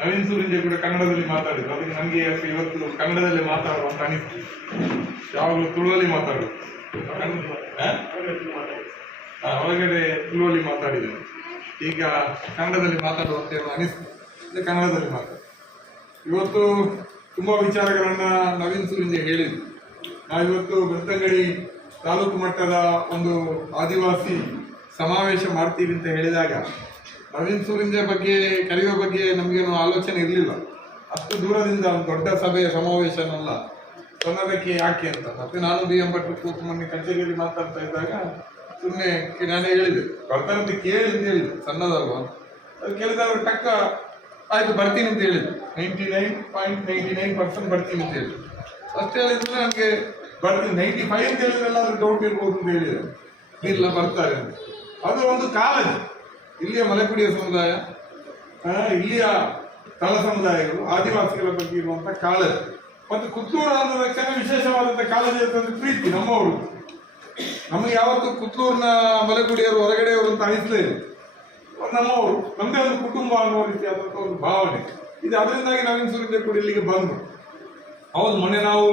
ನವೀನ್ ಸೂರಿಂಜೆ ಕೂಡ ಕನ್ನಡದಲ್ಲಿ ಮಾತಾಡಿದ್ರು. ಅದಕ್ಕೆ ನನಗೆ ಇವತ್ತು ಕನ್ನಡದಲ್ಲಿ ಮಾತಾಡುವ ಅಂತ ಅನಿಸ್ತು. ಯಾವಾಗಲೂ ತುಳುವಲ್ಲಿ ಮಾತಾಡುದು. ಹೊರಗಡೆ ತುಳುವಲ್ಲಿ ಮಾತಾಡಿದ್ರು ಈಗ ಕನ್ನಡದಲ್ಲಿ ಮಾತಾಡುವ ಅಂತ ಹೇಳಿ ಅನಿಸ್ತು. ಕನ್ನಡದಲ್ಲಿ ಮಾತಾಡ ಇವತ್ತು ತುಂಬಾ ವಿಚಾರಗಳನ್ನ ನವೀನ್ ಸೂರಿಂಜೆ ಹೇಳಿದ್ರು. ನಾವಿವತ್ತು ಬೆಳ್ತಂಗಡಿ ತಾಲೂಕು ಮಟ್ಟದ ಒಂದು ಆದಿವಾಸಿ ಸಮಾವೇಶ ಮಾಡ್ತೀವಿ ಅಂತ ಹೇಳಿದಾಗ ನವೀನ್ ಸೂರಿಂಜೆ ಬಗ್ಗೆ ಕರೆಯುವ ಬಗ್ಗೆ ನಮಗೇನು ಆಲೋಚನೆ ಇರಲಿಲ್ಲ. ಅಷ್ಟು ದೂರದಿಂದ ಒಂದು ದೊಡ್ಡ ಸಭೆಯ ಸಮಾವೇಶನಲ್ಲ ಸಣ್ಣದಕ್ಕೆ ಯಾಕೆ ಅಂತ. ಮತ್ತೆ ನಾನು ಬಿ ಎಂ ಭಟ್ರು ಕೂತು ಕಚೇರಿಯಲ್ಲಿ ಮಾತಾಡ್ತಾ ಇದ್ದಾಗ ಸುಮ್ಮನೆ ನಾನೇ ಹೇಳಿದೆ. ಬರ್ತಾರಂತ ಕೇಳಿ ಅಂತ ಹೇಳಿದೆ. ಸಣ್ಣದಲ್ವ? ಅದು ಕೇಳಿದವರು ಟಕ್ಕ ಆಯ್ತು, ಬರ್ತೀನಿ ಅಂತ ಹೇಳಿದೆ ninety nine point ninety nine percent ಬರ್ತೀನಿ ಅಂತ ಹೇಳಿದೆ ಅಷ್ಟು ಹೇಳಿದ್ರೆ ನನಗೆ ಬರ್ತೀನಿ. ನೈಂಟಿ ಫೈವ್ ಅಂತ ಹೇಳಿದ್ರೆ ಎಲ್ಲಾದರೂ ಡೌಟ್ ಇರ್ಬೋದು ಅಂತ ಹೇಳಿದೆ ಇಲ್ಲ, ಬರ್ತಾರೆ ಅಂತ. ಅದು ಒಂದು ಕಾಳಜಿ. ಇಲ್ಲಿಯ ಮಲೆಕುಡಿಯ ಸಮುದಾಯ ಇಲ್ಲಿಯ ತಳ ಸಮುದಾಯಗಳು, ಆದಿವಾಸಿಗಳ ಬಗ್ಗೆ ಇರುವಂತ ಕಾಳಜಿ. ಮತ್ತು ಕುತ್ತೂರು ಅಂದ ತಕ್ಷಣ ವಿಶೇಷವಾದಂಥ ಕಾಳಜಿ ಅಂತಂದ್ರೆ ಪ್ರೀತಿ ನಮ್ಮವರು. ನಮಗೆ ಯಾವತ್ತು ಕುತ್ತೂರಿನ ಮಲೆಕುಡಿಯರು, ಹೊರಗಡೆಯವರು ಅಂತ ಅನಿಸ್ಲೇ ಇಲ್ಲ. ನಮ್ಮವರು ನಮ್ಮದೇ ಒಂದು ಕುಟುಂಬ ಅನ್ನೋ ರೀತಿಯಾದಂಥ ಒಂದು ಭಾವನೆ. ಇದು ಅದರಿಂದಾಗಿ ನವೀನ್ ಸೂರ್ಯ ಕೂಡ ಇಲ್ಲಿಗೆ ಬಂದರು ಹೌದು, ಮೊನ್ನೆ ನಾವು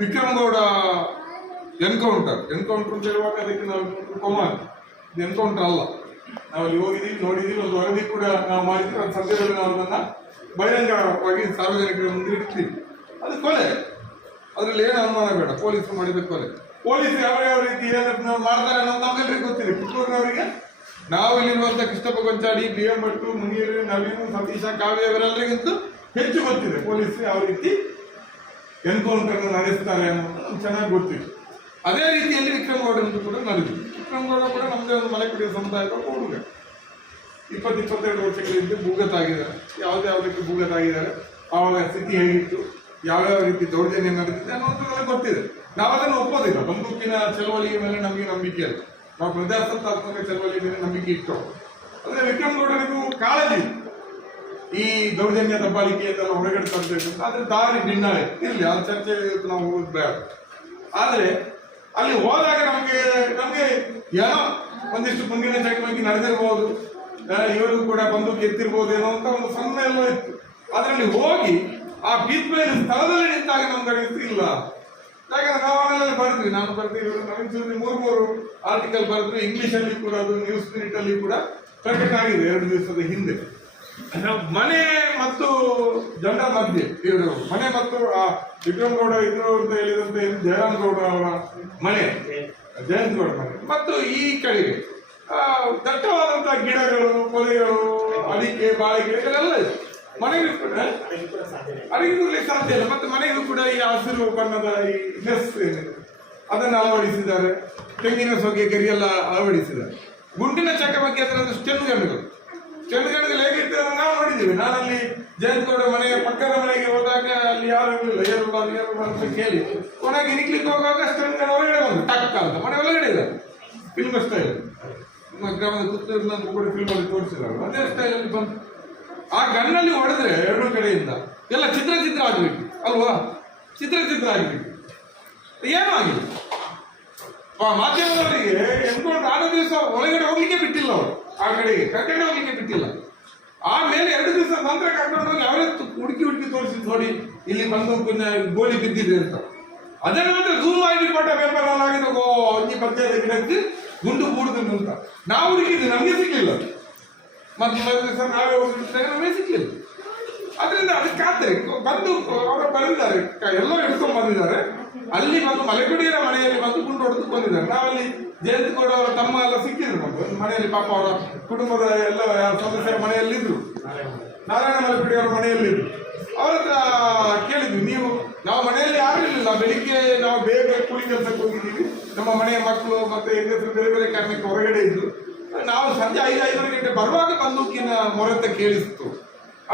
ವಿಕ್ರಮ್ ಗೌಡ ಎನ್ಕೌಂಟರ್ ಎನ್ಕೌಂಟರ್ ಅಂತ ಹೇಳುವಾಗ ಅದಕ್ಕೆ ನಾವು ಕುಮಾರ್ ಎನ್ಕೌಂಟರ್ ಅಲ್ಲ. ನಾವು ಅಲ್ಲಿ ಹೋಗಿದ್ದೀವಿ, ನೋಡಿದ್ದೀವಿ, ಒಂದು ವರದಿ ಕೂಡ ನಾವು ಮಾಡಿದ್ರು ಅದು ಸದ್ಯದಲ್ಲಿ ನಾವು ಅದನ್ನ ಬಹಿರಂಗವಾಗಿ ಸಾರ್ವಜನಿಕರ ಮುಂದೆ ಇಡ್ತೀವಿ ಅದು ಕೊಲೆ. ಅದರಲ್ಲಿ ಏನು ಅನುಮಾನ ಬೇಡ. ಪೊಲೀಸರು ಮಾಡಿದ ಕೊಲೆ. ಪೊಲೀಸ್ ಯಾವ ಯಾವ ರೀತಿ ಏನನ್ನ ಮಾಡ್ತಾರೆ ಅನ್ನೋದು ನಮ್ಗೆಲ್ರಿಗೂ ಗೊತ್ತಿಲ್ಲ ಪುತ್ತೂರಿನವರಿಗೆ ನಾವು ಇಲ್ಲಿರುವಂತ ಕೃಷ್ಣಪ್ಪ ಗೊಂಚಾಡಿ, ಬಿ ಎಂ ಭಟ್ಟು ಮುನಿಯರು, ನವೀನು, ಸತೀಶ, ಕಾವ್ಯ ಇವರೆಲ್ಲರಿಗಿಂತೂ ಹೆಚ್ಚು ಗೊತ್ತಿದೆ. ಪೊಲೀಸ್ ಯಾವ ರೀತಿ ಎನ್ಕೌಂಟರ್ ನಡೆಸ್ತಾರೆ ಅನ್ನೋದು ನಮ್ಗೆ ಚೆನ್ನಾಗಿ ಗೊತ್ತಿದೆ. ಅದೇ ರೀತಿಯಲ್ಲಿ ವಿಕ್ರಮ್ ಕೂಡ ನಡೆದಿದೆ. ಗೌಡ ಕೂಡ ನಮ್ಮದೇ ಒಂದು ಮನೆ ಕುಡಿಯೋ ಸಮುದಾಯದವರು ಹುಡುಗ ಇಪ್ಪತ್ತು, ಇಪ್ಪತ್ತೆರಡು ವರ್ಷಗಳಿಂದ ಭೂಗತಾಗಿದ್ದಾರೆ ಯಾವುದೇ ಯಾವುದಕ್ಕೆ ಭೂಗತಾಗಿದ್ದಾರೆ. ಆವಾಗ ಸ್ಥಿತಿ ಹೇಗಿತ್ತು, ಯಾವ್ಯಾವ ರೀತಿ ದೌರ್ಜನ್ಯ ನಡೆದಿದೆ ಅನ್ನೋದು ನಮಗೆ ಗೊತ್ತಿದೆ. ನಾವು ಅದನ್ನು ಒಪ್ಪೋದಿಲ್ಲ. ಬಂದೂಕಿನ ಚಳವಳಿಯ ಮೇಲೆ ನಮಗೆ ನಂಬಿಕೆ ಅಲ್ಲ ನಾವು ಪ್ರಜಾಸತ್ತಾತ್ಮಕ ಚಳವಳಿಯ ಮೇಲೆ ನಂಬಿಕೆ ಇಟ್ಟು. ಅಂದರೆ ವಿಕ್ರಮ್ ಗೌಡನಿಗೂ ಕಾಳಜಿ ಈ ದೌರ್ಜನ್ಯ ದಬ್ಬಾಳಿಕೆಯನ್ನೆಲ್ಲ ಹೊರಗಡೆ ತರಬೇಕು ಅದ್ರ ದಾರಿ ಭಿನ್ನಾಳೆ. ಇರಲಿ, ಆ ಚರ್ಚೆ ನಾವು ಹೋಗೋದು ಬೇಡ. ಆದ್ರೆ ಅಲ್ಲಿ ಹೋದಾಗ ನಮಗೆ ನಮಗೆ ಏನೋ ಒಂದಿಷ್ಟು ಮುಂದಿನ ಚಕಮಕಿ ನಡೆದಿರ್ಬೋದು. ಇವರಿಗೂ ಕೂಡ ಬಂದು ಏನೋ ಅಂತ ಒಂದು ಸಣ್ಣ ಎಲ್ಲ ಇತ್ತು. ಅದರಲ್ಲಿ ಹೋಗಿ ಆ ಬೀಚ್ ಮೇಲೆ ಸ್ಥಳದಲ್ಲಿ ನಿಂತಾಗ ನಮ್ಗೆ ಇಲ್ಲ. ಯಾಕಂದ್ರೆ ನಾವು ಆಮೇಲೆ ಬರೆದ್ವಿ ನಾನು ಬರ್ತೀವಿ ನವೀನ್ ಚೌಧರಿ, ಮೂರು ಮೂರು ಆರ್ಟಿಕಲ್ ಬರೆದ್ರು. ಇಂಗ್ಲಿಷ್ ಅಲ್ಲಿ ಕೂಡ ಅದು ನ್ಯೂಸ್ ಅಲ್ಲಿ ಕೂಡ ಪ್ರಕಟ ಆಗಿದೆ ಎರಡು ದಿವಸದ ಹಿಂದೆ. ಮನೆ ಮತ್ತು ಜನರ ಮಧ್ಯೆ. ಇವರು ಮನೆ ಮತ್ತು ಆ ವಿಕ್ರಮ್ ಗೌಡ ಇದ್ರು ಅಂತ ಹೇಳಿದಂತೆ ಇದು ಜಯರಾಮ್ ಗೌಡ ಅವರ ಮನೆ. ಜಯಂತ್ ಗೌಡ ಮನೆ. ಮತ್ತು ಈ ಕಡೆಗೆ ದಟ್ಟವಾದಂತಹ ಗಿಡಗಳು ಪೊದೆಗಳು ಅಡಿಕೆ ಬಾಳೆ ಗಿಡಗಳೆಲ್ಲ ಇದೆ. ಮನೆಗೂ ಕೂಡ ಅಡಿಗೆ ಸಾಧ್ಯ ಇಲ್ಲ. ಮತ್ತೆ ಮನೆಗೂ ಕೂಡ ಈ ಹಸಿರು ಬಣ್ಣದ ಈ ನೆಸ್ ಏನಿದೆ ಅದನ್ನು ಅಳವಡಿಸಿದ್ದಾರೆ. ತೆಂಗಿನ ಸೊಗೆ, ಗರಿಯೆಲ್ಲ ಅಳವಡಿಸಿದ್ದಾರೆ. ಗುಂಡಿನ ಚಕ್ರ ಬಗ್ಗೆ ಅದರ ಒಂದು ಚೆನ್ನುಗಣ್ಣುಗಳು ಚೆನ್ನುಗಣ್ಣುಗಳು ಹೇಗಿರ್ತದೆ ನಾವು ನೋಡಿದ್ದೀವಿ ನಾನಲ್ಲಿ ಜಯಂತಗೌಡ ಮನೆಯ ಪಕ್ಕದ ಮನೆಗೆ ಹೋದಾಗ ಅಲ್ಲಿ ಯಾರು ಇರಲಿಲ್ಲ. ಏರುಲ್ಲ ಅಲ್ಲಿ ಏರುಲ್ಲ ಅಂತ ಕೇಳಿ. ಕೊನೆಗೆ ಇರಿಕ್ಲಿಕ್ಕೆ ಹೋಗುವಾಗ ಚೆನ್ನುಗಣ್ಣ ಒಳಗಡೆ ಬಂದು ಟಕ್ ಅಂತ. ಮನೆ ಒಳಗಡೆ ಇದೆ. ಫಿಲ್ಮ್ ಸ್ಟೈಲ್ ನಮ್ಮ ಗ್ರಾಮದ ಕುತ್ತೂರಿನ ಕೂಡ ಫಿಲ್ಮ್ ಅಲ್ಲಿ ತೋರಿಸಿದ್ರು ಅದೇ ಸ್ಟೈಲ್ ಅಲ್ಲಿ ಬಂತು. ಆ ಗನ್ನಲ್ಲಿ ಹೊಡೆದ್ರೆ ಎರಡೂ ಕಡೆಯಿಂದ ಎಲ್ಲ ಚಿತ್ರ ಚಿತ್ರ ಆಗ್ಬೇಕು ಅಲ್ವಾ? ಚಿತ್ರ ಚಿತ್ರ ಆಗ್ಬೇಕು ಏನೂ ಆಗಿಲ್ಲ ಮಾಧ್ಯಮದವರಿಗೆ ಎನ್ಕೊಂಡು ಆದ ದಿವಸ ಒಳಗಡೆ ಹೋಗ್ಲಿಕ್ಕೆ ಬಿಟ್ಟಿಲ್ಲ ಅವರು. ಆ ಕಡೆಗೆ ಕಟ್ಟಡ ಹೋಗ್ಲಿಕ್ಕೆ ಬಿಟ್ಟಿಲ್ಲ. ಆಮೇಲೆ ಎರಡು ದಿವಸ ನಂತರ ಕರ್ಕೊಂಡು ಹೋಗಿ ಅವರೇ ಹುಡುಕಿ ಹುಡುಕಿ ತೋರಿಸಿ ನೋಡಿ, ಇಲ್ಲಿ ಬಂದು ಗೋಲಿ ಬಿದ್ದಿದೆ ಅಂತ. ಅದರ ನಂತರ ಜೂಮ್ ಆಗಿ ಕೊಟ್ಟ ಪೇಪರ್ ಆಗಿದ್ದು ಓ ಒಂಜಿ ಪಂಚಾಯತ್ ಗಿಡಕ್ಕೆ ಗುಂಡು ಕೂಡುದು ಅಂತ. ನಾವು ಹುಡುಕಿದ್ವಿ, ನಮಗೆ ಸಿಗ್ಲಿಲ್ಲ. ಮತ್ತೆ ಮರು ದಿವಸ ನಾವೇ ಹೋಗಿದ್ರೆ ನಮಗೆ ಸಿಕ್ಕಿಲ್ಲ ಅದರಿಂದ ಅದಕ್ಕೆ ಬಂದು, ಅವರು ಬಂದಿದ್ದಾರೆ ಎಲ್ಲ ಹಿಡ್ಕೊಂಡು ಬಂದಿದ್ದಾರೆ. ಅಲ್ಲಿ ಬಂದು ಮಲೆಕುಡಿಯರ ಮನೆಯಲ್ಲಿ ಬಂದು ಗುಂಡು ಹೊಡೆದು ಬಂದಿದ್ದಾರೆ ನಾವಲ್ಲಿ ಜಯಂತಿ ಕೂಡ ಅವರ ತಮ್ಮ ಎಲ್ಲ ಸಿಕ್ಕಿದ್ರು ಬಂದು. ಮನೆಯಲ್ಲಿ ಪಾಪ ಅವರ ಕುಟುಂಬದ ಎಲ್ಲ ಸದಸ್ಯರ ಮನೆಯಲ್ಲಿದ್ರು ನಾರಾಯಣ ಮಲೆಕುಡಿ ಅವರ ಮನೆಯಲ್ಲಿದ್ರು ಅವ್ರ ಹತ್ರ ಕೇಳಿದ್ವಿ, ನೀವು ನಾವು ಮನೆಯಲ್ಲಿ ಯಾರು ಇರಲಿಲ್ಲ. ಬೆಳಿಗ್ಗೆ ನಾವು ಬೇಗ ಕೂಲಿ ಕೆಲಸಕ್ಕೆ ಹೋಗಿದ್ದೀವಿ. ನಮ್ಮ ಮನೆಯ ಮಕ್ಕಳು ಮತ್ತೆ ಹೆಂಗಸರು ಬೇರೆ ಬೇರೆ ಕಾರಣಕ್ಕೆ ಹೊರಗಡೆ ಇದ್ದರು ನಾವು ಸಂಜೆ ಐದು, ಐದೂವರೆ ಗಂಟೆ ಬರುವಾಗ ಬಂದೂಕಿನ ಮೊರತ ಕೇಳಿಸ್ತು.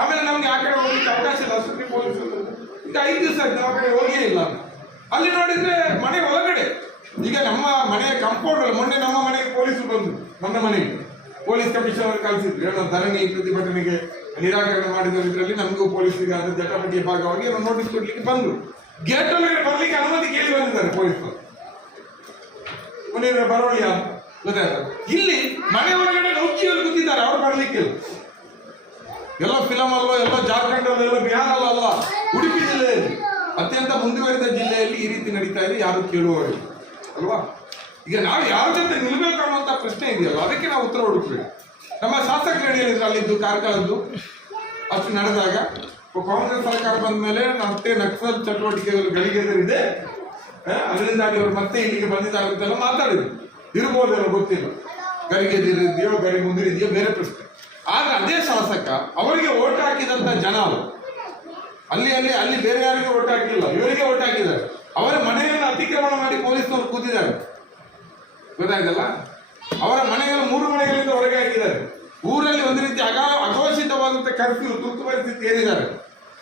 ಆಮೇಲೆ ನಮ್ಗೆ ಆ ಕಡೆ ಹೋಗ್ಲಿಕ್ಕೆ ಅವಕಾಶ ಇಲ್ಲ. ಸುದ್ದಿ ಪೊಲೀಸರು ಈಗ ಐದು ದಿವಸ ಆಯ್ತು. ನಾವು ಕಡೆ ಹೋಗೇ ಇಲ್ಲ ಅಲ್ಲಿ ನೋಡಿದ್ರೆ ಮನೆ ಒಳಗಡೆ. ಈಗ ನಮ್ಮ ಮನೆಯ ಕಂಪೌಂಡ್ ಅಲ್ಲ, ಮೊನ್ನೆ ನಮ್ಮ ಮನೆಗೆ ಪೊಲೀಸರು ಬಂದು ನನ್ನ ಮನೆಗೆ ಪೊಲೀಸ್ ಕಮಿಷನರ್ ಕಳಿಸಿದ್ರು. ಏನೋ ಧರಣಿ, ಪ್ರತಿಭಟನೆಗೆ ನಿರಾಕರಣೆ ಮಾಡಿದ ಇದರಲ್ಲಿ ನಮಗೂ ಪೊಲೀಸರಿಗೆ ಅದರ ಜಟಾಪಟಿಯ ಭಾಗವಾಗಿ ಏನೋ ನೋಟಿಸ್ ಕೊಡ್ಲಿಕ್ಕೆ ಬಂದ್ರು. ಗೇಟ್ ಅಲ್ಲಿ ಬರ್ಲಿಕ್ಕೆ ಅನುಮತಿ ಕೇಳಿ ಬಂದಿದ್ದಾರೆ ಪೊಲೀಸರು ಬರೋಳಿಯ ಗೊತ್ತಾಯ್ತಾ? ಇಲ್ಲಿ ಮನೆ ಒಳಗಡೆ ನೌಕಿಯಲ್ಲಿ ಕೂತಿದ್ದಾರೆ, ಅವ್ರು ಬರ್ಲಿಕ್ಕೆ ಎಲ್ಲ ಫಿಲಮ್ ಅಲ್ಲೋ, ಎಲ್ಲ ಜಾರ್ಖಂಡ್ ಅಲ್ಲೋ, ಎಲ್ಲ ಬಿಹಾರ ಅಲ್ಲ. ಉಡುಪಿ ಜಿಲ್ಲೆಯಲ್ಲಿ. ಅತ್ಯಂತ ಮುಂದುವರಿದ ಜಿಲ್ಲೆಯಲ್ಲಿ ಈ ರೀತಿ ನಡೀತಾ ಇದೆ, ಯಾರು ಕೇಳುವವರು ಅಲ್ವಾ? ಈಗ ನಾವು ಯಾವ ಜೊತೆ ನಿಲ್ಬೇಕು ಅನ್ನುವಂತ ಪ್ರಶ್ನೆ ಇದೆಯಲ್ಲ, ಅದಕ್ಕೆ ನಾವು ಉತ್ತರ ಹುಡುಕ್ಬೇಕು. ನಮ್ಮ ಶಾಸಕರು ಹೇಳಿದ್ರು ಅಲ್ಲಿದ್ದು, ಕಾರ್ಕಳದ್ದು. ಅಷ್ಟು ನಡೆದಾಗ ಕಾಂಗ್ರೆಸ್ ಸರ್ಕಾರ ಬಂದ ಮೇಲೆ ಮತ್ತೆ ನಕ್ಸಲ್ ಚಟುವಟಿಕೆಗಳು ಗಳಿಗೆದರಿದೆ ಅದರಿಂದಾಗಿ ಅವರು ಮತ್ತೆ ಇಲ್ಲಿಗೆ ಬಂದಿದ್ದಾಗುತ್ತೆಲ್ಲ ಮಾತಾಡಿದ್ರು. ಇರ್ಬೋದೇನೋ ಗೊತ್ತಿಲ್ಲ. ಗರಿಗೆದಿರಿದೆಯೋ ಗರಿ ಮುಂದಿರಿದೆಯೋ ಬೇರೆ ಪ್ರಶ್ನೆ. ಆದ್ರೆ ಅದೇ ಶಾಸಕ, ಅವರಿಗೆ ಓಟ್ ಹಾಕಿದಂತ ಜನ ಅವರು ಅಲ್ಲಿ ಅಲ್ಲಿ ಅಲ್ಲಿ ಬೇರೆ ಯಾರಿಗೂ ಹಾಕಿಲ್ಲ ಇವರಿಗೆ ಓಟ್ ಹಾಕಿದ್ದಾರೆ ಅವರ ಮನೆಯನ್ನು ಅತಿಕ್ರಮಣ ಮಾಡಿ ಪೊಲೀಸರು ಕೂತಿದ್ದಾರೆ. ಗೊತ್ತಾಯ್ತಲ್ಲ? ಅವರ ಮನೆಯಲ್ಲಿ ಮೂರು ಮನೆಗಳಿಂದ ಹೊರಗೆ ಹಾಕಿದ್ದಾರೆ ಊರಲ್ಲಿ ಒಂದು ರೀತಿ ಅಗಾ ಅಘೋಷಿತವಾದಂತ ಕರ್ಫ್ಯೂ ತುರ್ತು ಪರಿಸ್ಥಿತಿ ಏನಿದ್ದಾರೆ?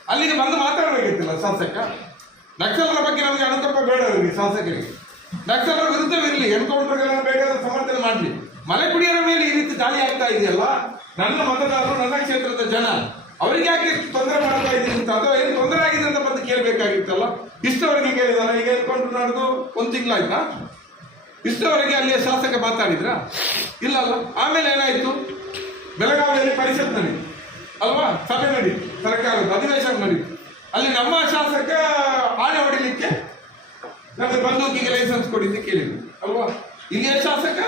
ಅಲ್ಲಿಗೆ ಬಂದು ಮಾತಾಡಬೇಕಿತ್ತಲ್ಲ ಶಾಸಕ? ನಕ್ಸಲರ ಬಗ್ಗೆ ನಮಗೆ ಅನುಕಂಪ ಅವರಿಗೆ ಶಾಸಕರಿಗೆ. ನಕ್ಸಲರ ವಿರುದ್ಧವಿರಲಿ, ಎನ್ಕೌಂಟರ್ಗಳನ್ನು ಬೇಕಾದ ಸಮರ್ಥನೆ ಮಾಡಲಿ. ಮಲೆ ಕುಡಿಯರ ಮೇಲೆ ಈ ರೀತಿ ದಾಳಿ ಆಗ್ತಾ ಇದೆಯಲ್ಲ? ನನ್ನ ಮತದಾರರು, ನನ್ನ ಕ್ಷೇತ್ರದ ಜನ ಅವರಿಗೆ ಯಾಕೆ ಇಷ್ಟು ತೊಂದರೆ ಮಾಡ್ತಾ ಇದ್ದೀನಿ ಅಂತ? ಅದು ಏನು ತೊಂದರೆ ಆಗಿದೆ ಅಂತ ಬಂದು ಕೇಳಬೇಕಾಗಿತ್ತಲ್ಲ? ಇಷ್ಟವರೆಗೆ ಕೇಳಿದಾರೆ ಈಗ ಹೇಳ್ಕೊಂಡು ನಡೆದು ಒಂದು ತಿಂಗಳಾಯ್ತಾ? ಇಷ್ಟವರೆಗೆ ಅಲ್ಲಿಯ ಶಾಸಕ ಮಾತಾಡಿದ್ರ? ಇಲ್ಲ ಅಲ್ಲ. ಆಮೇಲೆ ಏನಾಯ್ತು? ಬೆಳಗಾವಿಯಲ್ಲಿ ಪರಿಷತ್ ನಡೀತು. ಅಲ್ವಾ? ಸಭೆ ನಡೀತು. ಸರ್ಕಾರದ ಅಧಿವೇಶನ ನಡೀತು. ಅಲ್ಲಿ ನಮ್ಮ ಶಾಸಕ ಆಣೆ ಹೊಡಿಲಿಕ್ಕೆ ನಮಗೆ ಬಂದೂಕಿಗೆ ಲೈಸೆನ್ಸ್ ಕೊಡಿ ಅಂತ ಕೇಳಿದ್ರು. ಅಲ್ವಾ? ಇಲ್ಲಿಯ ಶಾಸಕ,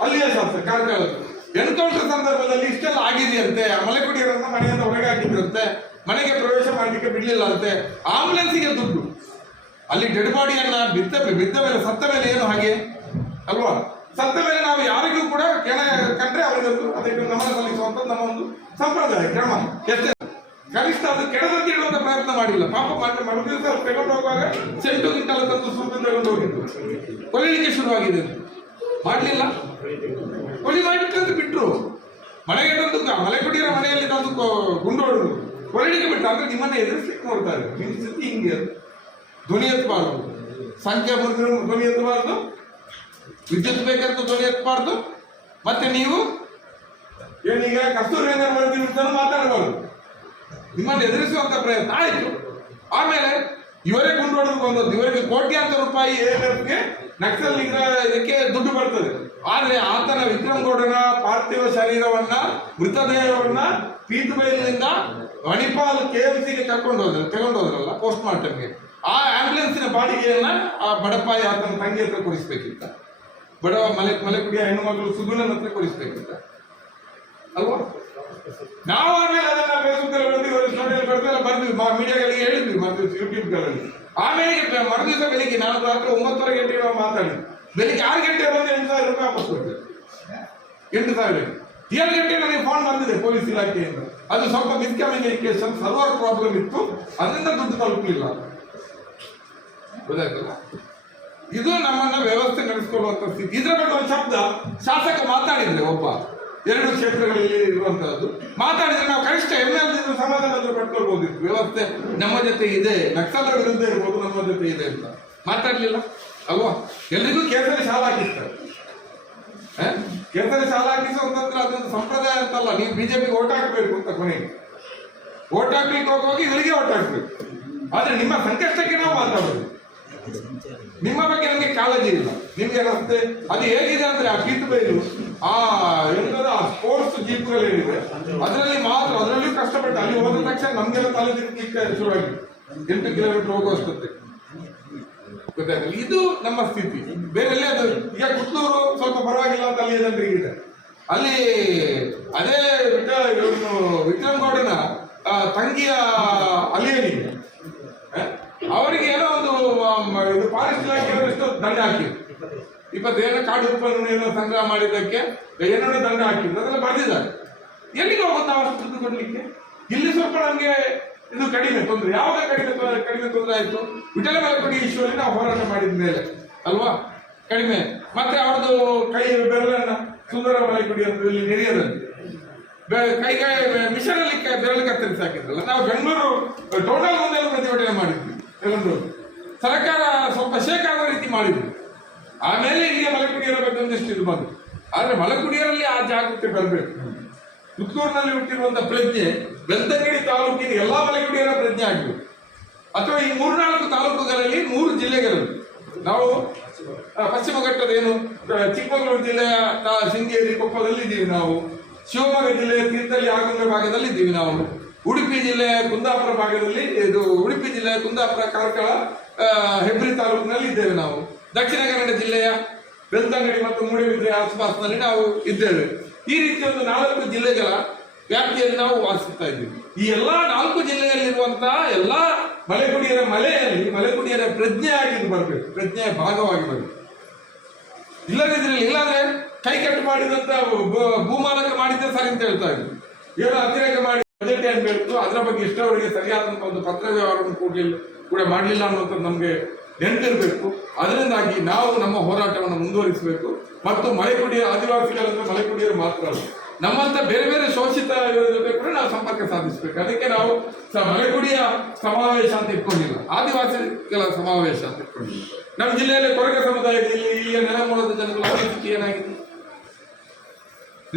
ಅಲ್ಲಿಯ ಶಾಸಕ ಕಾರ್ಕಳದ ಎನ್ಕೌಂಟರ್ ಸಂದರ್ಭದಲ್ಲಿ ಇಷ್ಟೆಲ್ಲ ಆಗಿದೆಯಂತೆ? ಮಲೆಕುಡಿಯರನ್ನ ಮನೆಯಿಂದ ಹೊರಗೆ ಹಾಕಿದ್ರಂತೆ ಮನೆಗೆ ಪ್ರವೇಶ ಮಾಡಲಿಕ್ಕೆ ಬಿಡಲಿಲ್ಲ ಅಂತೆ. ಆಂಬುಲೆನ್ಸಿಗೆ ದುಡ್ಡು. ಅಲ್ಲಿ ಡೆಡ್ ಬಾಡಿಯನ್ನ ಬಿದ್ದ ಬಿದ್ದ ಮೇಲೆ, ಸತ್ತ ಮೇಲೆ ಏನು ಹಾಗೆ? ಅಲ್ವಾ? ಸತ್ತ ಮೇಲೆ ನಾವು ಯಾರಿಗೂ ಕೂಡ ಕೆಣ ಕಂಡ್ರೆ ಅವರಿಗೊಂದು ಅದಕ್ಕೆ ನಮನ ಸಲ್ಲಿಸುವಂತ ನಮ್ಮ ಒಂದು ಸಂಪ್ರದಾಯ, ಕ್ರಮ. ಎಷ್ಟೇ. ಕನಿಷ್ಠ ಅದು ಕೆಡದಂತೆ ಇಡುವಂತ ಪ್ರಯತ್ನ ಮಾಡಿಲ್ಲ. ಪಾಪ ಮಾಡಿ ಮರು ದಿವಸ ತಗೊಂಡು ಹೋಗುವಾಗ ಸೆಂಟು ಗಿಂಟಲ್ಲ ತಂದು ಸುಮ್ಮನೆ ತಗೊಂಡು ಹೋಗಿದ್ದು ಕೊಲ್ಲಿಲಿಕ್ಕೆ ಶುರುವಾಗಿದೆ. ಮಾಡಲಿಲ್ಲ? ಕೊಲಿ ಬಿಟ್ರು ಮನೆಗೆ ಕ- ಮಲೆಕುಡಿಯರ ಮನೆಯಲ್ಲಿ ತಂದು ಗುಂಡು ಹೊಡೆದು ಬಿಟ್ಟು. ಅಂದ್ರೆ ನಿಮ್ಮನ್ನ ಎದುರಿಸ್ಲಿಕ್ಕೆ ನೋಡ್ತಾರೆ ನಿಮ್ಮ ಸ್ಥಿತಿ ಹಿಂಗೆ. ಧ್ವನಿ ಎತ್ತಬಾರ್ದು ಸಂಖ್ಯೆ ಮುರಿದ್ರು ಧ್ವನಿ ಎತ್ತಬಾರ್ದು ವಿದ್ಯುತ್ ಬೇಕಂತ ಧ್ವನಿ ಎತ್ತಬಾರ್ದು ಮತ್ತೆ ನೀವು? ಏನೀಗ ಕಸ್ತೂರಿ ರಂಗನ್ ವರದಿ ಅಂತ ಮಾತಾಡಬಾರ್ದು. ನಿಮ್ಮನ್ನು ಎದುರಿಸುವಂತ ಪ್ರಯತ್ನ. ಆಯ್ತು. ಆಮೇಲೆ ಇವರೇ ಗುಂಡು ಬಂದದ್ದು. ಇವರಿಗೆ ಕೋಟ್ಯಾಂತರ ರೂಪಾಯಿ ALF-ಗೆ ನಕ್ಸಲ್ ಇದಕ್ಕೆ ದುಡ್ಡು ಬರ್ತದೆ. ಆದ್ರೆ ಆತನ ವಿಕ್ರಮ್ ಗೌಡನ ಪಾರ್ಥಿವ ಶರೀರವನ್ನ, ಮೃತದೇಹವನ್ನ ಪೀತಬೈಲಿನಿಂದ ಮಣಿಪಾಲ್ ಕೆಎಂಸಿಗೆ ಕರ್ಕೊಂಡು ಹೋದ್ರು, ತಗೊಂಡು ಹೋದ್ರಲ್ಲ ಪೋಸ್ಟ್ ಮಾರ್ಟಮ್ಗೆ ಆ ಆಂಬ್ಯುಲೆನ್ಸಿನ ಬಾಡಿಗೆಯನ್ನ ಆ ಬಡಪಾಯಿ ಆತನ ತಂಗಿ ಹತ್ರ ಕೊಡಿಸ್ಬೇಕಿತ್ತ. ಬಡವ ಮಲೆ, ಮಲೆಕುಡಿಯ ಹೆಣ್ಣು ಮಗಳು ಸುಗುಣನ ಹತ್ರ ಕೊಡಿಸ್ಬೇಕಿತ್ತ. ಅಲ್ವಾ? ನಾವು ಆಮೇಲೆ ಅದನ್ನ ಫೇಸ್ಬುಕ್ ಬರ್ತೀವಿ ಮೀಡಿಯಾಗಳಿಗೆ ಹೇಳಿದ್ವಿ ಮತ್ತೆ ಯೂಟ್ಯೂಬ್ಗಳಲ್ಲಿ ಆಮೇಲೆ ಮರುದಿವಸ ಬೆಳಿಗ್ಗೆ ನಾನು ರಾತ್ರಿ ಒಂಬತ್ತುವರೆ ಗಂಟೆಗೆ ಮಾತಾಡಿದ್ವಿ. ಬೆಳಿಗ್ಗೆ ಆರು ಗಂಟೆ ಬಂದು ಎಂಟು ಸಾವಿರ ರೂಪಾಯಿ ವಾಪಸ್ ಕೊಡ್ತೇವೆ ಎಂಟು ಸಾವಿರ ಏಳು ಗಂಟೆ ನನಗೆ ಫೋನ್ ಬಂದಿದೆ ಪೊಲೀಸ್ ಇಲಾಖೆಯಿಂದ ಅದು ಸ್ವಲ್ಪ ಮಿಸ್ಕಮ್ಯುನಿಕೇಶನ್ ಸರ್ವರ್ ಪ್ರಾಬ್ಲಮ್ ಇತ್ತು. ಅದರಿಂದ ದುಡ್ಡು ತಲುಪಲಿಲ್ಲ. ಗೊತ್ತಾಯ್ತಲ್ಲ? ಇದು ನಮ್ಮನ್ನ ವ್ಯವಸ್ಥೆ ನಡೆಸಿಕೊಳ್ಳುವಂತ ಸ್ಥಿತಿ. ಇದರ ಬಗ್ಗೆ ಒಂದು ಶಬ್ದ. ಶಾಸಕ ಮಾತಾಡಿದ್ರೆ ಒಬ್ಬ. ಎರಡು ಕ್ಷೇತ್ರಗಳಲ್ಲಿ ಇರುವಂತಹದ್ದು. ಮಾತಾಡಿದ್ರೆ ನಾವು ಕನಿಷ್ಠ ಎಲ್ಲ ಎಲ್ ಸಮಾಧಾನ ಪಡ್ಕೊಳ್ಬಹುದಿತ್ತು ವ್ಯವಸ್ಥೆ ನಮ್ಮ ಜೊತೆ ಇದೆ. ನಕ್ಸಲರ ವಿರುದ್ಧ ಇರ್ಬೋದು, ನಮ್ಮ ಜೊತೆ ಇದೆ ಅಂತ. ಮಾತಾಡ್ಲಿಲ್ಲ? ಅಲ್ವಾ? ಎಲ್ರಿಗೂ ಕೇಸರಿ ಶಾಲಾ ಹಾಕಿಸ್ತಾರೆ? ಕೇಸರಿ ಶಾಲಾ ಹಾಕಿಸುವಂತಂದ್ರೆ ಅದೊಂದು ಸಂಪ್ರದಾಯ ಅಂತಲ್ಲ ನೀವು ಬಿಜೆಪಿ ಓಟ್ ಹಾಕಬೇಕು ಅಂತ ಕೊನೆ. ಓಟ್ ಹಾಕ್ಲಿಕ್ಕೆ ಹೋಗುವಾಗ ಇವರಿಗೆ ಓಟ್ ಹಾಕ್ಬೇಕು. ಆದ್ರೆ ನಿಮ್ಮ ಸಂಕಷ್ಟಕ್ಕೆ ನಾವು ಮಾತಾಡೋದು. ನಿಮ್ಮ ಬಗ್ಗೆ ನಮಗೆ ಕಾಳಜಿ ಇಲ್ಲ. ನಿಮ್ಗೆ ರಸ್ತೆ, ಅದು ಹೇಗಿದೆ ಅಂದ್ರೆ ಆ ಕೀಟು ಬೈಲು, ಆ ಏನಂದ್ರೆ ಆ ಸ್ಪೋರ್ಟ್ಸ್ ಜೀಪ್ಗಳು ಏನಿದೆ, ಅದರಲ್ಲಿ ಮಾತ್ರ ಅದರಲ್ಲೂ ಕಷ್ಟಪಟ್ಟು ಅಲ್ಲಿ ಹೋದ ತಕ್ಷಣ ನಮ್ಗೆಲ್ಲ ತಲೆ ತಿರುಗಿ ಶುರುವಾಗಿ ಎಂಟು ಕಿಲೋಮೀಟರ್ ಹೋಗುವಷ್ಟೊತ್ತೆ ಗೊತ್ತಾಗಲ್ಲ. ಇದು ನಮ್ಮ ಸ್ಥಿತಿ. ಬೇರೆ ಎಲ್ಲಿ ಅದು ಈಗ ಕುತ್ತೂರು ಸ್ವಲ್ಪ ಪರವಾಗಿಲ್ಲ ಅಂತ ಅಲ್ಲಿ ಜನರಿಗೆ ಇದೆ ಅಲ್ಲಿ ಅದೇ ವಿಟ ವಿಕ್ರಮ್ ಗೌಡನ ತಂಗಿಯ ಆ, ಅವರಿಗೆ ಏನೋ ಒಂದು ಇದು ಫಾರೆಸ್ಟ್ ಇಲಾಖೆ ಎಷ್ಟು ದಂಡ ಹಾಕಿದ್ರು. ಇಪ್ಪತ್ತೇನೋ ಕಾಡು ಉತ್ಪನ್ನ ಏನೋ ಸಂಗ್ರಹ ಮಾಡಿದ್ದಕ್ಕೆ ಏನೇನೋ ದಂಡ ಹಾಕಿದ್ರು. ಅದನ್ನ ಬರೆದಿದ್ದಾರೆ. ಎಲ್ಲಿಗೆ ಹೋಗುತ್ತೆ ಅವರು ದುಡ್ಡು ಕೊಡ್ಲಿಕ್ಕೆ? ಇಲ್ಲಿ ಸ್ವಲ್ಪ ನಮ್ಗೆ ಇದು ಕಡಿಮೆ ತೊಂದರೆ. ಯಾವಾಗ ಕಡಿಮೆ ಕಡಿಮೆ ತೊಂದರೆ ಆಯ್ತು? ವಿಠಲ ಮಲಕೊಡಿ ಈಶ್ವರಲ್ಲಿ ನಾವು ಹೋರಾಟ ಮಾಡಿದ ಮೇಲೆ, ಅಲ್ವಾ? ಕಡಿಮೆ. ಮತ್ತೆ ಅವ್ರದ್ದು ಕೈ ಬೆರಳನ್ನ ಸುಂದರ ಮಲಕೊಡಿ ಅಂತ ಇಲ್ಲಿ ನೆರೆಯದಂತೆ ಕೈ ಕೈ ಮಿಷನ್ ಅಲ್ಲಿ ಕ- ಬೆರಳು ಕತ್ತರಿಸಿ ಹಾಕಿದ್ರಲ್ಲ, ನಾವು ಬೆಂಗಳೂರು ಟೋಟಲ್ ಮುಂದೆ ಪ್ರತಿಭಟನೆ ಮಾಡಿದ್ವಿ, ಬೆಂಗಳೂರು. ಸರ್ಕಾರ ಸ್ವಲ್ಪ ಆಗೋ ರೀತಿ ಮಾಡಿದ್ವಿ. ಆಮೇಲೆ ಇಲ್ಲಿ ಮಲಕುಡಿಯರ ಬಗ್ಗೆ ಒಂದಿಷ್ಟು ಇದು ಬಂತು. ಆದ್ರೆ ಮಲಕುಡಿಯರಲ್ಲಿ ಆ ಜಾಗೃತಿ ಬರಬೇಕು. ಪುತ್ತೂರಿನಲ್ಲಿ ಹುಟ್ಟಿರುವಂತ ಪ್ರಜ್ಞೆ, ಬೆಳ್ತಂಗಡಿ ತಾಲೂಕಿನ ಎಲ್ಲಾ ಮಲಗುಡಿಯರ ಪ್ರಜ್ಞೆ ಆಗಬೇಕು ಅಥವಾ ಈ ಮೂರ್ನಾಲ್ಕು ತಾಲೂಕುಗಳಲ್ಲಿ ಮೂರು ಜಿಲ್ಲೆಗಳು. ನಾವು ಪಶ್ಚಿಮ ಘಟ್ಟದ ಏನು ಚಿಕ್ಕಮಗಳೂರು ಜಿಲ್ಲೆಯ ಶೃಂಗೇರಿ ಕೊಪ್ಪದಲ್ಲಿ ಇದ್ದೀವಿ ನಾವು. ಶಿವಮೊಗ್ಗ ಜಿಲ್ಲೆಯ ತೀರ್ಥಹಳ್ಳಿ ಆಗುಂಬೆ ಭಾಗದಲ್ಲಿ ಇದ್ದೀವಿ ನಾವು. ಉಡುಪಿ ಜಿಲ್ಲೆಯ ಕುಂದಾಪುರ ಭಾಗದಲ್ಲಿ, ಇದು ಉಡುಪಿ ಜಿಲ್ಲೆಯ ಕುಂದಾಪುರ, ಕಾರ್ಕಳ ಹೆಬ್ರಿ ತಾಲೂಕಿನಲ್ಲಿ ಇದ್ದೇವೆ ನಾವು. ದಕ್ಷಿಣ ಕನ್ನಡ ಜಿಲ್ಲೆಯ ಬೆಳ್ತಂಗಡಿ ಮತ್ತು ಮೂಡಿಬಿದ್ರೆ ಆಸುಪಾಸಿನಲ್ಲಿ ನಾವು ಇದ್ದೇವೆ. ಈ ರೀತಿಯ ಒಂದು ನಾಲ್ಕು ಜಿಲ್ಲೆಗಳ ವ್ಯಾಪ್ತಿಯಲ್ಲಿ ನಾವು ವಾಸಿಸ್ತಾ ಇದ್ದೀವಿ. ಈ ಎಲ್ಲಾ ನಾಲ್ಕು ಜಿಲ್ಲೆಯಲ್ಲಿರುವಂತಹ ಎಲ್ಲಾ ಮಲೆಕುಡಿಯರ ಮಲೆಯಲ್ಲಿ ಮಲೆಕುಡಿಯರ ಪ್ರಜ್ಞೆ ಆಗಿ ಬರಬೇಕು, ಪ್ರಜ್ಞೆಯ ಭಾಗವಾಗಿ ಬರಬೇಕು. ಇಲ್ಲದಿದ್ರೆ ಇಲ್ಲಾಂದ್ರೆ ಕೈ ಕಟ್ಟು ಮಾಡಿದಂತ ಭೂಮಾಲಕ ಮಾಡಿದ್ದೆ ಸರಿ ಅಂತ ಹೇಳ್ತಾ ಇದ್ರು. ಏನೋ ಅತಿರೇಕ ಮಾಡಿ ಬಜೆಟ್ ಏನ್ ಬೇಕು ಅದರ ಬಗ್ಗೆ ಇಷ್ಟವರಿಗೆ ಸರಿಯಾದಂತ ಒಂದು ಪತ್ರ ವ್ಯವಹಾರವನ್ನು ಕೂಡಲಿಲ್ಲ ಕೂಡ ಮಾಡಲಿಲ್ಲ ಅನ್ನುವಂಥದ್ದು ನಮಗೆ ನೆನಪಿರಬೇಕು. ಅದರಿಂದಾಗಿ ನಾವು ನಮ್ಮ ಹೋರಾಟವನ್ನು ಮುಂದುವರಿಸಬೇಕು. ಮತ್ತು ಮಲೆಕುಡಿಯ ಆದಿವಾಸಿಗಳಂದ್ರೆ ಮಲೆಕುಡಿಯರು ಮಾತ್ರ ಅಲ್ಲ. ನಮ್ಮಂತ ಬೇರೆ ಬೇರೆ ಶೋಷಿತ ಜೊತೆ ಕೂಡ ನಾವು ಸಂಪರ್ಕ ಸಾಧಿಸಬೇಕು. ಅದಕ್ಕೆ ನಾವು ಮಳೆಗುಡಿಯ ಸಮಾವೇಶ ಅಂತ ಇಟ್ಕೊಂಡಿಲ್ಲ. ಆದಿವಾಸಿಗಳ ಸಮಾವೇಶ ಅಂತ ಇಟ್ಕೊಂಡಿಲ್ಲ. ನಮ್ಮ ಜಿಲ್ಲೆಯಲ್ಲಿ ಕೊರಗ ಸಮುದಾಯದಲ್ಲಿ ಇಲ್ಲಿಯ ನೆಲಮೂಲದ ಜನಗಳ ಅಭಿವೃದ್ಧಿ ಏನಾಗಿದೆ?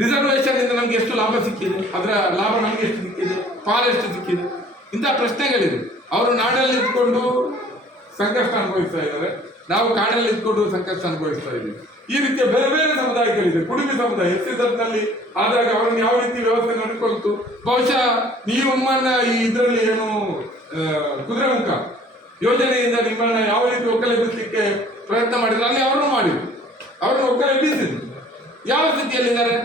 ರಿಸರ್ವೇಶನ್ ಇಂದ ನಮ್ಗೆ ಎಷ್ಟು ಲಾಭ ಸಿಕ್ಕಿದೆ? ಅದರ ಲಾಭ ನಮ್ಗೆ ಎಷ್ಟು ಸಿಕ್ಕಿದೆ? ಪಾಲು ಎಷ್ಟು ಸಿಕ್ಕಿದೆ? ಇಂಥ ಪ್ರಶ್ನೆಗಳಿದೆ. ಅವರು ನಾಡಲ್ಲಿ ಇದ್ಕೊಂಡು ಸಂಕಷ್ಟ ಅನುಭವಿಸ್ತಾ ಇದ್ದಾರೆ. ನಾವು ಕಾಡಲ್ಲಿ ಇದ್ಕೊಂಡು ಸಂಕಷ್ಟ ಅನುಭವಿಸ್ತಾ ಇದ್ದೀವಿ. ಈ ರೀತಿಯ ಬೇರೆ ಬೇರೆ ಸಮುದಾಯಗಳಿದೆ. ಕುಡುಬಿ ಸಮುದಾಯ, ಎಸ್ನಲ್ಲಿ. ಆದಾಗ ಅವರನ್ನು ಯಾವ ರೀತಿ ವ್ಯವಸ್ಥೆ ನೋಡಿಕೊಳ್ತು ಬಹುಶಃ ನೀವಮ್ಮನ್ನ ಈ ಇದರಲ್ಲಿ ಏನು ಕುದುರೆಮುಖ ಯೋಜನೆಯಿಂದ ನಿಮ್ಮನ್ನ ಯಾವ ರೀತಿ ಒಕ್ಕಲೆಬ್ಬಿಸಲಿಕ್ಕೆ ಪ್ರಯತ್ನ ಮಾಡಿದ್ರು? ಅಲ್ಲಿ ಅವರನ್ನು ಮಾಡಿದ್ರು. ಅವರನ್ನು ಒಕ್ಕಲೆಬ್ಬಿಸಿದ್ರು. ಯಾವ ಸ್ಥಿತಿಯಲ್ಲಿದ್ದಾರೆ?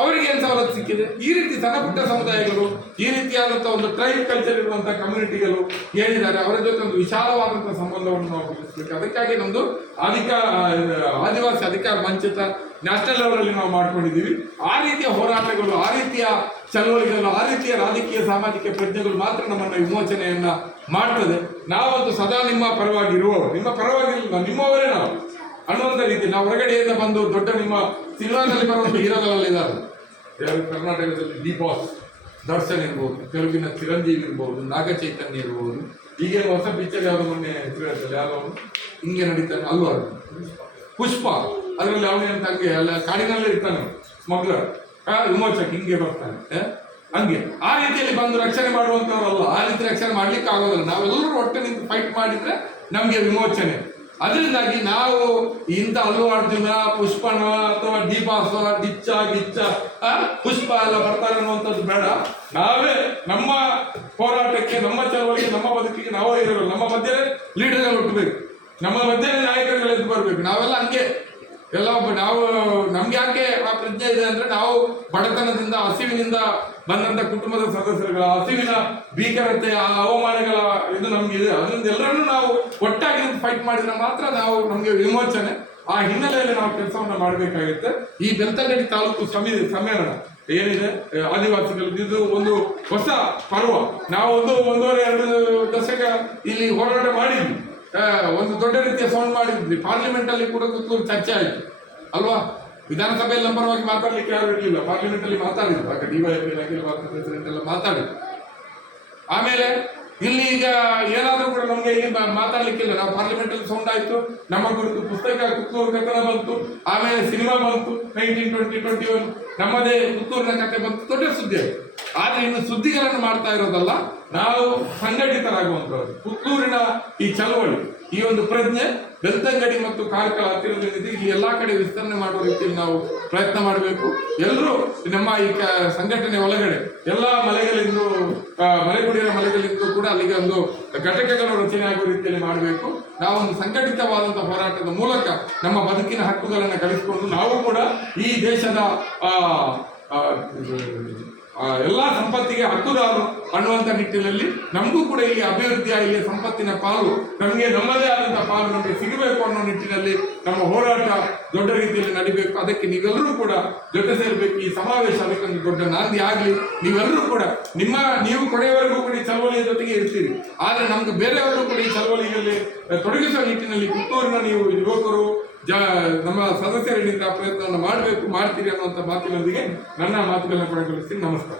ಅವರಿಗೆ ಏನು ಸವಲತ್ತು ಸಿಕ್ಕಿದೆ? ಈ ರೀತಿ ಸಣ್ಣ ಪುಟ್ಟ ಸಮುದಾಯಗಳು, ಈ ರೀತಿಯಾದಂಥ ಒಂದು ಟ್ರೈಬ್ ಕಲ್ಚರ್ ಇರುವಂತಹ ಕಮ್ಯುನಿಟಿಗಳು ಹೇಳಿದ್ದಾರೆ. ಅವರ ಜೊತೆ ಒಂದು ವಿಶಾಲವಾದಂತಹ ಸಂಬಂಧವನ್ನು ನಾವು ಬೆಳೆಸಬೇಕು. ಅದಕ್ಕಾಗಿ ನಮ್ದು ಅಧಿಕಾರ ಆದಿವಾಸಿ ಅಧಿಕಾರ ವಂಚಿತ ನ್ಯಾಷನಲ್ ಲೆವೆಲಲ್ಲಿ ನಾವು ಮಾಡ್ಕೊಂಡಿದ್ದೀವಿ. ಆ ರೀತಿಯ ಹೋರಾಟಗಳು, ಆ ರೀತಿಯ ಚಳವಳಿಗಳು, ಆ ರೀತಿಯ ರಾಜಕೀಯ ಸಾಮಾಜಿಕ ಪ್ರಜ್ಞೆಗಳು ಮಾತ್ರ ನಮ್ಮನ್ನು ವಿಮೋಚನೆಯನ್ನ ಮಾಡ್ತದೆ. ನಾವಂತೂ ಸದಾ ನಿಮ್ಮ ಪರವಾಗಿರುವವರು. ನಿಮ್ಮ ಪರವಾಗಿಲ್ಲ, ನಿಮ್ಮವರೇ ನಾವು. ಅನ್ನುವಂಥ ರೀತಿ ನಾವು ಹೊರಗಡೆಯಿಂದ ಬಂದು ದೊಡ್ಡ ನಿಮ್ಮ ಸಿನಿಮಾದಲ್ಲಿ ಬರುವಂಥ ಹೀರೋಗಳಲ್ಲಿ ಇದ್ದಾರೆ. ಯಾರು ಕರ್ನಾಟಕದಲ್ಲಿ ದೀಪಾಸ್ ದರ್ಶನ್ ಇರ್ಬೋದು, ತೆಲುಗಿನ ಚಿರಂಜೀವಿ ಇರ್ಬೋದು, ನಾಗಚೈತನ್ಯ ಇರ್ಬೋದು. ಹೀಗೆ ಹೊಸ ಪಿಕ್ಚರ್ ಯಾವ್ದು ಮೊನ್ನೆ ಹೇಳ್ತಾರೆ ಯಾವ್ದು ಹಿಂಗೆ ನಡೀತಾನೆ ಅಲ್ವಾ ಪುಷ್ಪ. ಅದರಲ್ಲಿ ಅವನೇನು ಹಂಗೆ ಅಲ್ಲ, ಕಾಡಿನಲ್ಲೇ ಇರ್ತಾನೆ ಸ್ಮಗ್ಲರ್. ವಿಮೋಚಕ ಹಿಂಗೆ ಬರ್ತಾನೆ? ಹಂಗೆ. ಆ ರೀತಿಯಲ್ಲಿ ಬಂದು ರಕ್ಷಣೆ ಮಾಡುವಂತವರಲ್ಲ ಆ ರೀತಿ ರಕ್ಷಣೆ ಮಾಡ್ಲಿಕ್ಕೆ ಆಗೋದಿಲ್ಲ ನಾವೆಲ್ಲರೂ ಒಟ್ಟು ನಿಂತು ಫೈಟ್ ಮಾಡಿದ್ರೆ ನಮಗೆ ವಿಮೋಚನೆ. ಅದರಿಂದಾಗಿ ನಾವು ಇಂಥ ಅಲ್ಲು ಅರ್ಜುನ ಪುಷ್ಪನ ಅಥವಾ ಡಿಬಾಸ ಗಿಚ್ಚ ಗಿಚ್ಚ ಪುಷ್ಪ ಎಲ್ಲ ಬರ್ತಾರೆ ಅನ್ನುವಂಥದ್ದು ಬೇಡ. ನಾವೇ ನಮ್ಮ ಹೋರಾಟಕ್ಕೆ, ನಮ್ಮ ಚಳವಳಿಗೆ, ನಮ್ಮ ಬದುಕಿಗೆ ನಾವೇ ಇರಬೇಕು ನಮ್ಮ ಮಧ್ಯೆ ಲೀಡರ್ಗಳು ಹುಟ್ಟಬೇಕು. ನಮ್ಮ ಮಧ್ಯೆ ನಾಯಕರುಗಳು ಎದ್ದು ಬರಬೇಕು. ನಾವೆಲ್ಲ ಹಂಗೆ. ಎಲ್ಲ ನಾವು, ನಮ್ಗೆ ಯಾಕೆ ಇದೆ ಅಂದ್ರೆ ನಾವು ಬಡತನದಿಂದ, ಹಸಿವಿನಿಂದ ಬಂದಂತ ಕುಟುಂಬದ ಸದಸ್ಯರುಗಳ, ಹಸಿವಿನ ಭೀಕರತೆ, ಆ ಅವಮಾನಗಳ ಇದು ನಮ್ಗೆ ಇದೆ. ಅದರಿಂದ ಎಲ್ಲರನ್ನೂ ನಾವು ಒಟ್ಟಾಗಿ ಫೈಟ್ ಮಾಡಿದ್ರೆ ಮಾತ್ರ ನಾವು ನಮ್ಗೆ ವಿಮೋಚನೆ. ಆ ಹಿನ್ನೆಲೆಯಲ್ಲಿ ನಾವು ಕೆಲಸವನ್ನ ಮಾಡಬೇಕಾಗುತ್ತೆ. ಈ ಬೆಳ್ತಂಗಡಿ ತಾಲೂಕು ಸಮಿ ಸಮ್ಮೇಳನ ಏನಿದೆ ಆದಿವಾಸಿಗಳು, ಇದು ಒಂದು ಹೊಸ ಪರ್ವ. ನಾವು ಒಂದು ಒಂದೂವರೆ, ಎರಡು ದಶಕ ಇಲ್ಲಿ ಹೋರಾಟ ಮಾಡಿದ್ವಿ. ಒಂದು ದೊಡ್ಡ ರೀತಿಯ ಸೌಂಡ್ ಮಾಡಿದ್ವಿ. ಪಾರ್ಲಿಮೆಂಟ್ ಅಲ್ಲಿ ಕೂಡ ಚರ್ಚೆ ಆಯ್ತು. ಅಲ್ವಾ? ವಿಧಾನಸಭೆಯಲ್ಲಿ ನಂಬರವಾಗಿ ಮಾತಾಡ್ಲಿಕ್ಕೆ ಯಾರು ಇರಲಿಲ್ಲ. ಪಾರ್ಲಿಮೆಂಟ್ ಅಲ್ಲಿ ಮಾತಾಡಿದ್ರು. ಆಗ ಡಿವೈಎಫ್ ಅಖಿಲ ಭಾರತ ಪ್ರೆಸಿಡೆಂಟ್ ಎಲ್ಲ ಮಾತಾಡಿದ್ರು. ಆಮೇಲೆ ಇಲ್ಲಿ ಈಗ ಏನಾದ್ರೂ ಕೂಡ ನಮ್ಗೆ ಇಲ್ಲಿ ಮಾತಾಡ್ಲಿಕ್ಕಿಲ್ಲ ನಾವು ಪಾರ್ಲಿಮೆಂಟ್ ಅಲ್ಲಿ ಸೌಂಡ್ ಆಯ್ತು. ನಮ್ಮ ಕುರಿತು ಪುಸ್ತಕ, ಪುತ್ತೂರು ಕಥನ ಬಂತು. ಆಮೇಲೆ ಸಿನಿಮಾ ಬಂತು. ನೈನ್ಟೀನ್ ಟ್ವೆಂಟಿ ಟ್ವೆಂಟಿ ಒನ್ ನಮ್ಮದೇ ಪುತ್ತೂರಿನ ಕಥೆ ಬಂತು. ದೊಡ್ಡ ಸುದ್ದಿ ಆದ್ರೆ ಇನ್ನು ಸುದ್ದಿಗಳನ್ನು ಮಾಡ್ತಾ ಇರೋದಲ್ಲ. ನಾವು ಸಂಘಟಿತರಾಗುವಂತವ್ರು ಪುತ್ತೂರಿನ ಈ ಚಳವಳಿ ಈ ಒಂದು ಪ್ರಜ್ಞೆ ಬೆಳ್ತಂಗಡಿ ಮತ್ತು ಕಾರ್ಕಳ ಹತ್ತಿರದಲ್ಲಿದೆ. ಇಲ್ಲಿ ಎಲ್ಲಾ ಕಡೆ ವಿಸ್ತರಣೆ ಮಾಡುವ ರೀತಿಯಲ್ಲಿ ನಾವು ಪ್ರಯತ್ನ ಮಾಡಬೇಕು. ಎಲ್ಲರೂ ನಮ್ಮ ಈ ಸಂಘಟನೆ ಒಳಗಡೆ ಎಲ್ಲಾ ಮಲೆಗಳಿಂದು ಮಲೆಗುಡಿಯರ ಮಲೆಗುಡಿಯ ಮಲೆಗಳಿಂದ ಕೂಡ ಅಲ್ಲಿಗೆ ಒಂದು ಘಟಕಗಳು ರಚನೆ ಆಗುವ ರೀತಿಯಲ್ಲಿ ಮಾಡಬೇಕು. ನಾವೊಂದು ಸಂಘಟಿತವಾದಂತಹ ಹೋರಾಟದ ಮೂಲಕ ನಮ್ಮ ಬದುಕಿನ ಹಕ್ಕುಗಳನ್ನು ಗಳಿಸಿಕೊಂಡು ನಾವು ಕೂಡ ಈ ದೇಶದ ಆ, ಎಲ್ಲಾ ಸಂಪತ್ತಿಗೆ ಹಕ್ಕುದಾರರು ಅನ್ನುವಂತ ನಿಟ್ಟಿನಲ್ಲಿ ನಮಗೂ ಕೂಡ ಇಲ್ಲಿ ಅಭಿವೃದ್ಧಿಯ ಇಲ್ಲಿ ಸಂಪತ್ತಿನ ಪಾಲು, ನಮಗೆ ನಮ್ಮದೇ ಆದಂತಹ ಪಾಲು ನಮಗೆ ಸಿಗಬೇಕು ಅನ್ನೋ ನಿಟ್ಟಿನಲ್ಲಿ ನಮ್ಮ ಹೋರಾಟ ದೊಡ್ಡ ರೀತಿಯಲ್ಲಿ ನಡಿಬೇಕು. ಅದಕ್ಕೆ ನೀವೆಲ್ಲರೂ ಕೂಡ ಜೊತೆ ಸೇರಬೇಕು. ಈ ಸಮಾವೇಶ ಅದಕ್ಕೊಂದು ದೊಡ್ಡ ನಾಂದಿ ಆಗಲಿ. ನೀವೆಲ್ಲರೂ ಕೂಡ ನಿಮ್ಮ, ನೀವು ಕೊನೆಯವರೆಗೂ ಕೂಡ ಈ ಚಳವಳಿಯ ಜೊತೆಗೆ ಇರ್ತೀರಿ. ಆದರೆ ನಮ್ಗೆ ಬೇರೆಯವರು ಕೂಡ ಈ ಚಳವಳಿಯಲ್ಲಿ ತೊಡಗಿಸುವ ನಿಟ್ಟಿನಲ್ಲಿ ಪುತ್ತೂರಿನ ನೀವು ಯುವಕರು ಜ ನಮ್ಮ ಸದಸ್ಯರಿಂದ ಪ್ರಯತ್ನವನ್ನು ಮಾಡಬೇಕು ಮಾಡ್ತೀರಿ ಅನ್ನುವಂಥ ಮಾತಿನೊಂದಿಗೆ ನನ್ನ ಮಾತುಗಳನ್ನ ಕೊನೆಗೊಳಿಸ್ತೀನಿ. ನಮಸ್ಕಾರ.